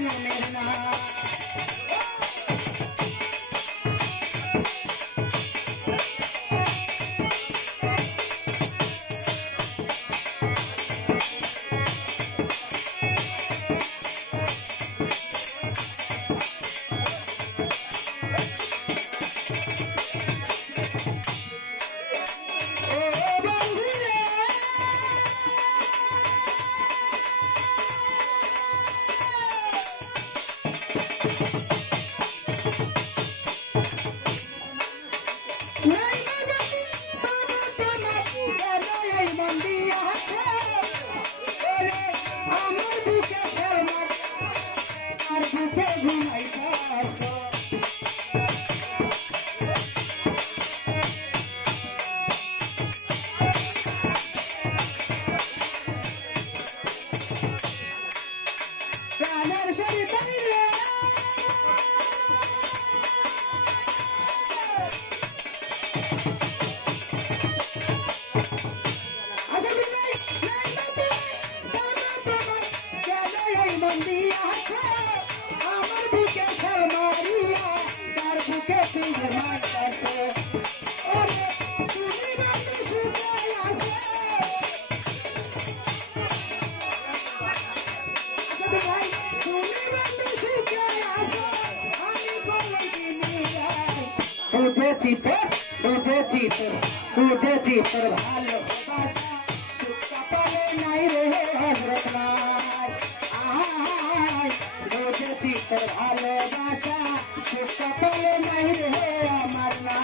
শুনেন না বুঝেছি তোর ভালোবাসা সুখ কপালে নাই রে হযরত নাই বুঝেছি তোর ভালোবাসা সুখ কপালে নাই রে আমার না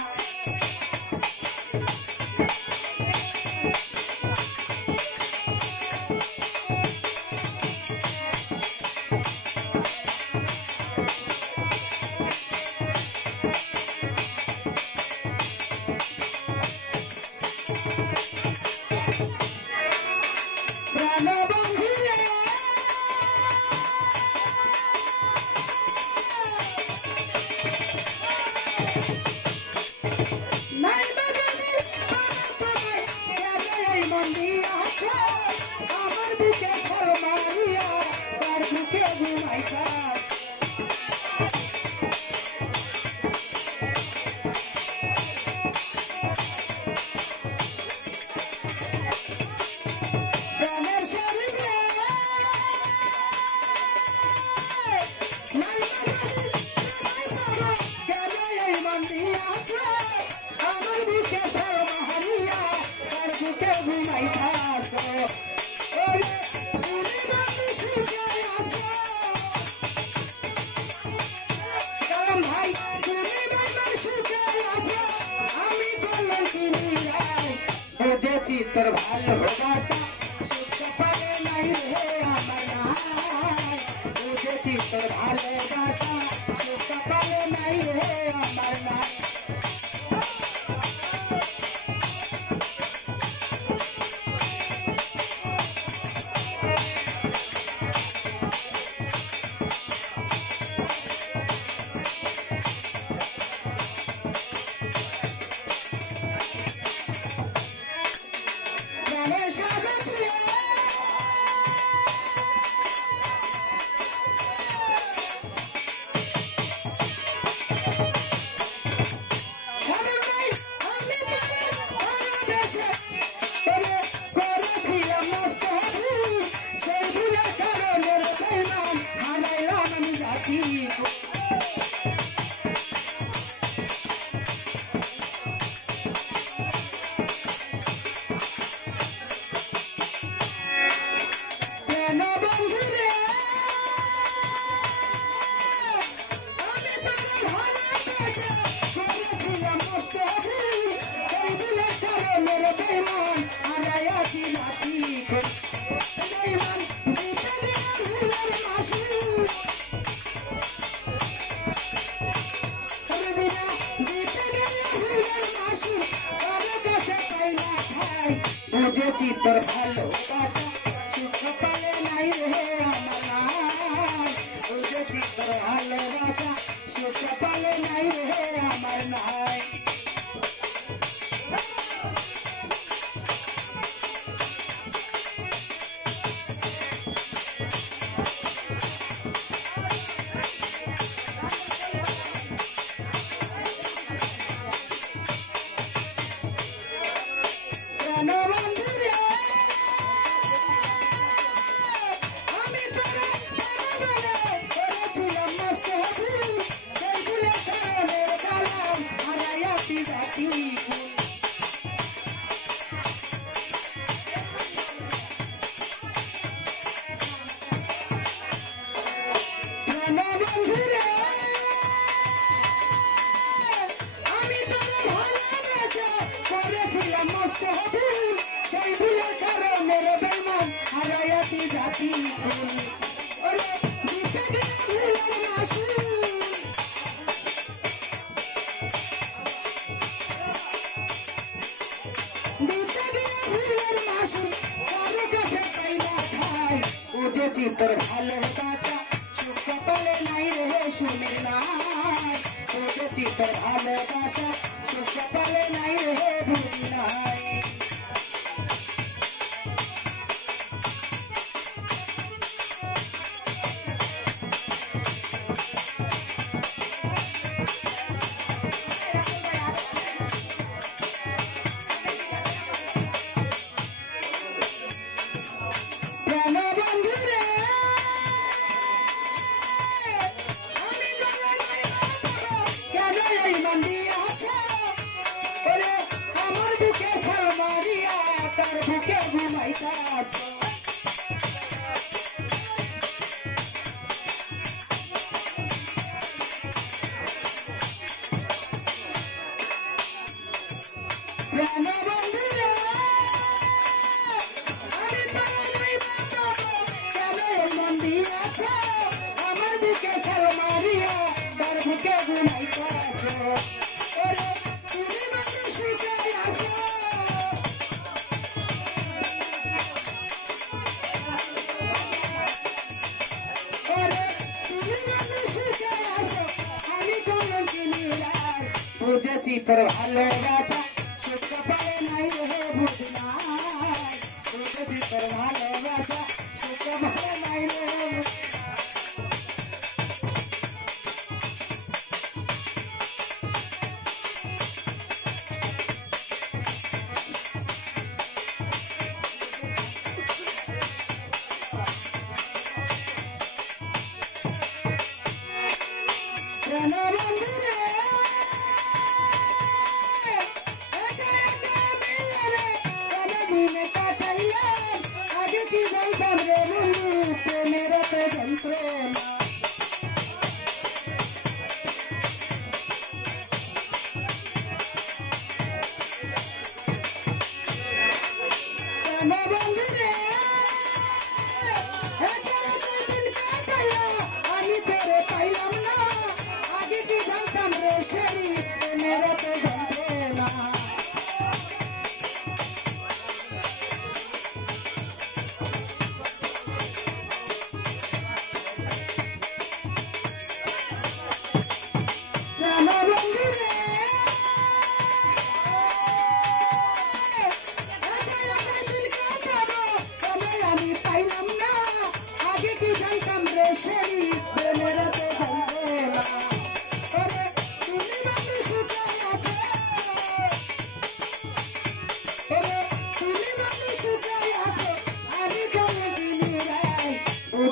তোর ভালোবাসা সুখ কপালে নাই রে আমার নাই বুঝেছি তোর ভালোবাসা সুখ কপালে নাই রে আমার নাই বুঝেছি তোর ভালোবাসা সুখ কপালে নাই রে আমার নাই বুঝেছি তোর ভালোবাসা সুখ কপালে নাই রে আমার নাই বন্ধুরে আমি তোর ভালোবাসা করেছিলাম মস্ত ভুল সেই ভুলের কারণে রে বেঈমান হারাইয়াছি জাতি ফুল ওরে দিতে গিয়ে ভুলের মাসুল দিতে গিয়ে ভুলের মাসুল কারো কাছে পাই না খাই বুঝেছি তোর ভালোবাসা সুখ কপালে নাই রে শুনির নাই বুঝেছি তোর ভালোবাসা সুখ কপালে নাই রে বুঝি নাই বুঝেছি তোর ভালোবাসা সুখ কপালে নাই রে বুঝি নাই বুঝেছি তোর ভালোবাসা সুখ কপালে নাই রে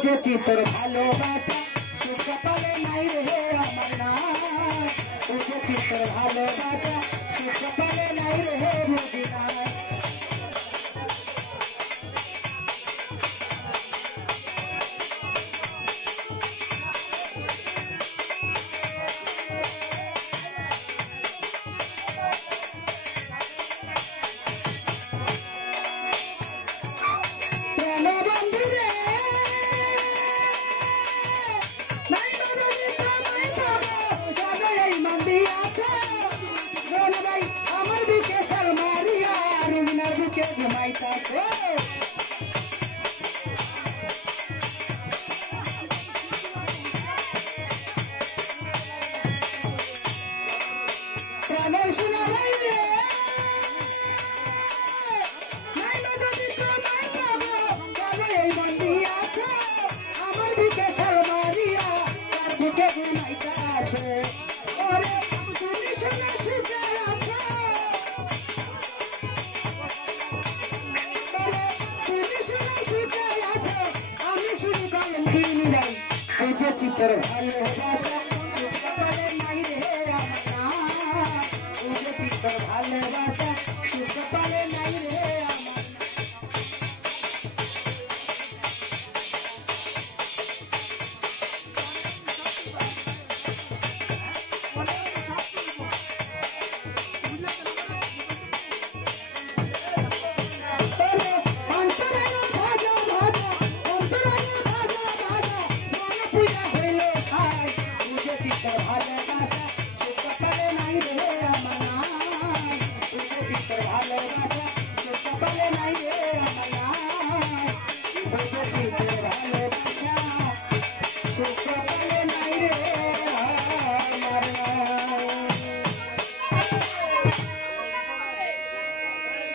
বুঝেছি তোর ভালোবাসা সুখ কপালে নাই রে আমার নাই বুঝেছি তোর ভালোবাসা সুখ কপালে নাই রে বুঝি নাই তোর ভালোবাসা সুখ কপালে নাই রে আমার বুঝেছি তোর ভালোবাসা সুখ কপালে নাই রে আমার